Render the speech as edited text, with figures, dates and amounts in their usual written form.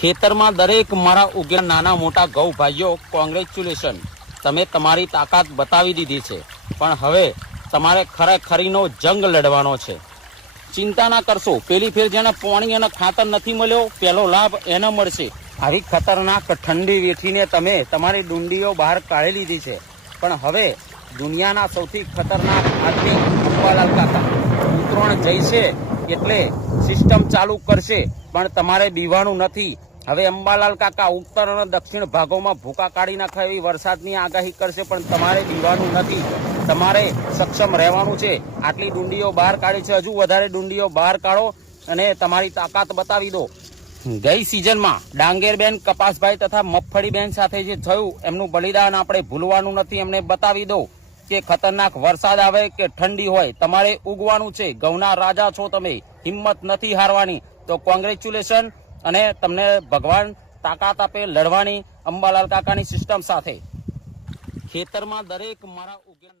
ખેતરમાં દરેક મારા ઉગ્યા નાના મોટા ગૌ ભાઈઓ, કોંગ્રેચ્યુલેશન, તમે તમારી તાકાત બતાવી દીધી છે, પણ હવે તમારે ખરેખરીનો જંગ લડવાનો છે. ચિંતા ના કરશો, પેલી ફેર જેને પાણી અને ખાતર નથી મળ્યો, પહેલો લાભ એને મળશે. આવી ખતરનાક ઠંડી વેઠીને તમે તમારી ડુંડીઓ બહાર કાઢી લીધી છે, પણ હવે દુનિયાના સૌથી ખતરનાક આદમી અંબાલાલ કાકા ઉતરણ જઈશે એટલે સિસ્ટમ ચાલુ કરશે, પણ તમારે બીવાનું નથી. હવે અંબાલાલ કાકા ઉત્તર અને દક્ષિણ ભાગોમાં ભૂકા કાઢી નાખે એવી વરસાદની આગાહી કરશે, પણ તમારે બીવાનું નથી. તમારે સક્ષમ રહેવાનું છે. આટલી ડુંડીઓ બહાર કાઢી છે, હજુ વધારે ડુંડીઓ બહાર કાઢો અને તમારી તાકાત બતાવી દો. ગઈ સિઝનમાં ડાંગેરબેન, કપાસભાઈ તથા મગફળીબેન સાથે જે થયું એમનું બલિદાન આપણે ભૂલવાનું નથી. એમને બતાવી દો કે ખતરનાક વરસાદ આવે કે ઠંડી હોય, તમારે ઉગવાનું છે. ઘઉંના રાજા છો તમે, હિંમત નથી હારવાની. તો કોંગ્રેચ્યુલેશન, અને તમને ભગવાન તાકાત આપે લડવાની અંબાલાલ કાકાની સિસ્ટમ સાથે. ખેતરમાં દરેક મારા ઉગ્યા